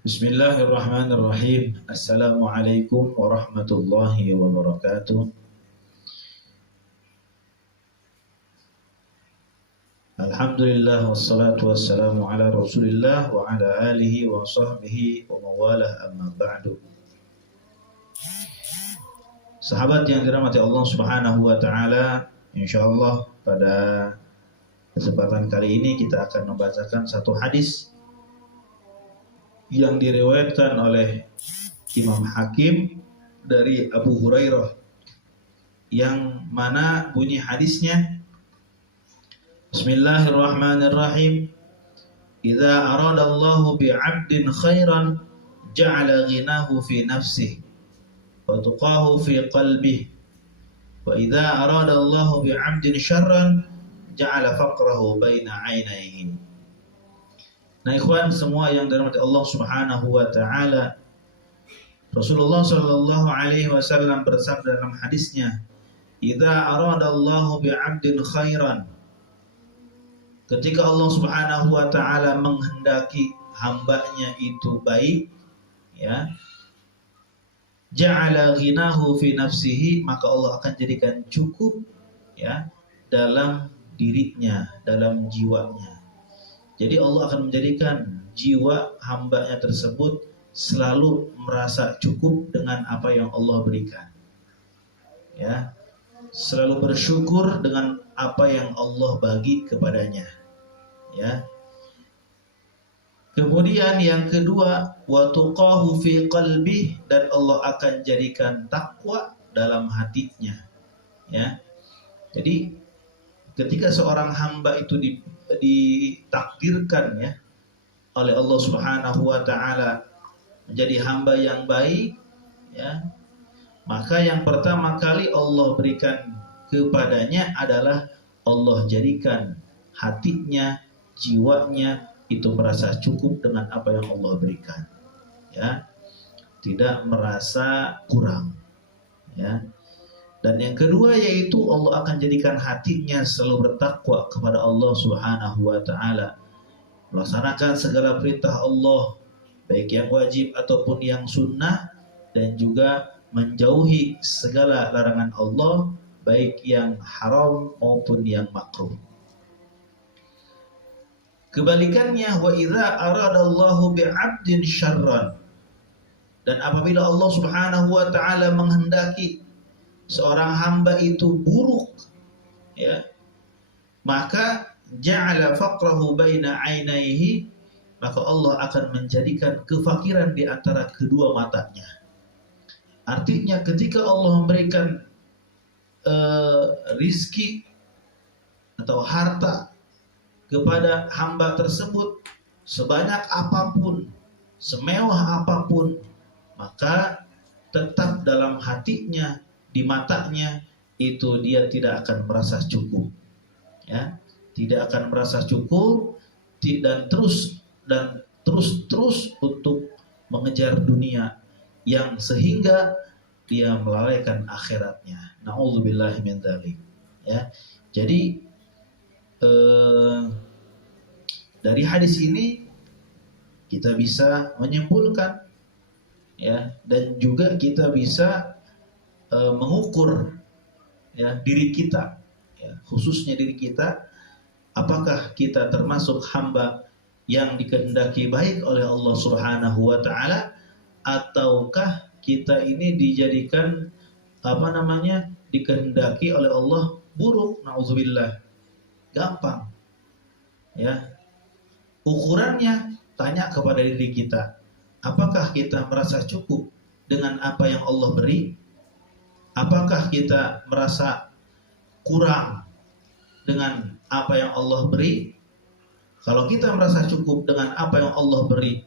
Bismillahirrahmanirrahim. Assalamualaikum warahmatullahi wabarakatuh. Alhamdulillah wassalatu wassalamu ala Rasulillah wa ala alihi wa sahbihi wa mawalah amma ba'du. Sahabat yang dirahmati Allah Subhanahu wa taala, insyaallah pada kesempatan kali ini kita akan membacakan satu hadis yang diriwayatkan oleh Imam Hakim dari Abu Hurairah, yang mana bunyi hadisnya Bismillahirrahmanirrahim. Idza aradallahu bi'abdin khairan ja'ala ghinahu fi nafsihi wa tuqahu fi qalbihi wa idza aradallahu bi'abdin syarran ja'ala faqrahu baina 'ainaihi. Nah, ikhwan semua yang dirahmati Allah Subhanahu wa taala, Rasulullah sallallahu alaihi wasallam bersabda dalam hadisnya, "Idza aradallahu bi'abdin khairan." Ketika Allah Subhanahu wa taala menghendaki hambanya itu baik, ya, ja'ala ghinahu fi nafsihi, maka Allah akan jadikan cukup, ya, dalam dirinya, dalam jiwanya. Jadi Allah akan menjadikan jiwa hambanya tersebut selalu merasa cukup dengan apa yang Allah berikan, ya, selalu bersyukur dengan apa yang Allah bagi kepadanya, ya. Kemudian yang kedua, wa tuqahu fi qalbi, dan Allah akan jadikan takwa dalam hatinya, ya. Jadi ketika seorang hamba itu ditakdirkan, ya, oleh Allah Subhanahu wa taala menjadi hamba yang baik, ya, maka yang pertama kali Allah berikan kepadanya adalah Allah jadikan hatinya, jiwanya itu merasa cukup dengan apa yang Allah berikan, ya, tidak merasa kurang, ya. Dan yang kedua yaitu Allah akan jadikan hatinya selalu bertakwa kepada Allah Subhanahu wa taala, melaksanakan segala perintah Allah, baik yang wajib ataupun yang sunnah, dan juga menjauhi segala larangan Allah, baik yang haram maupun yang makruh. Kebalikannya, wa idza aradallahu bi'abdin syarran, dan apabila Allah Subhanahu wa taala menghendaki seorang hamba itu buruk, ya, maka ja'ala faqrahu baina 'ainaihi, maka Allah akan menjadikan kefakiran di antara kedua matanya. Artinya ketika Allah memberikan rizki atau harta kepada hamba tersebut sebanyak apapun, semewah apapun, maka tetap dalam hatinya, di matanya itu dia tidak akan merasa cukup, ya, tidak akan merasa cukup, dan terus untuk mengejar dunia, yang sehingga dia melalaikan akhiratnya. Na'udzubillahi min dzalik, ya. Jadi dari hadis ini kita bisa menyimpulkan, ya, dan juga kita bisa mengukur, ya, diri kita, ya, khususnya diri kita, apakah kita termasuk hamba yang dikehendaki baik oleh Allah Subhanahu wa taala, ataukah kita ini dijadikan dikehendaki oleh Allah buruk, naudzubillah, gampang, ya. Ukurannya tanya kepada diri kita, apakah kita merasa cukup dengan apa yang Allah beri? Apakah kita merasa kurang dengan apa yang Allah beri? Kalau kita merasa cukup dengan apa yang Allah beri,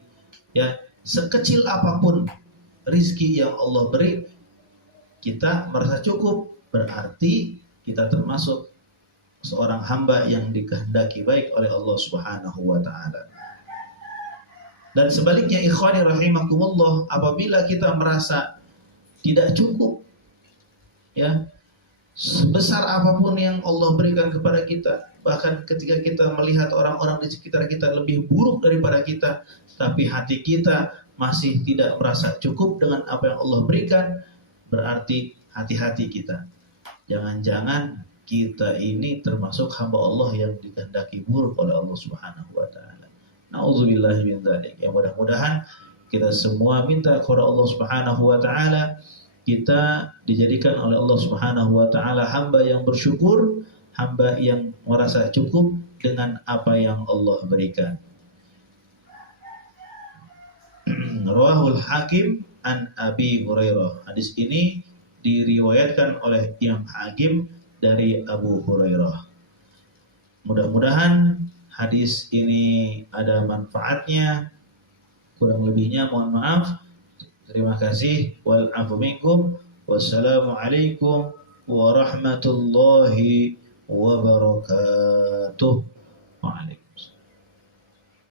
ya, sekecil apapun rizki yang Allah beri, kita merasa cukup, berarti kita termasuk seorang hamba yang dikehendaki baik oleh Allah Subhanahu wa taala. Dan sebaliknya, ikhwani rahimakumullah, apabila kita merasa tidak cukup, ya, sebesar apapun yang Allah berikan kepada kita, bahkan ketika kita melihat orang-orang di sekitar kita lebih buruk daripada kita, tapi hati kita masih tidak merasa cukup dengan apa yang Allah berikan, berarti hati-hati kita. Jangan-jangan kita ini termasuk hamba Allah yang dikehendaki buruk oleh Allah Subhanahu wa taala. Nauzubillahi min dzalik. Ya, mudah-mudahan kita semua minta kepada Allah Subhanahu wa taala kita dijadikan oleh Allah Subhanahu wa taala hamba yang bersyukur, hamba yang merasa cukup dengan apa yang Allah berikan. Rawahul Hakim an Abi Hurairah. Hadis ini diriwayatkan oleh Imam Hakim dari Abu Hurairah. Mudah-mudahan hadis ini ada manfaatnya. Kurang lebihnya mohon maaf. Terima kasih. Wal afu minkum. Wassalamualaikum warahmatullahi wabarakatuh. Waalaikumsalam.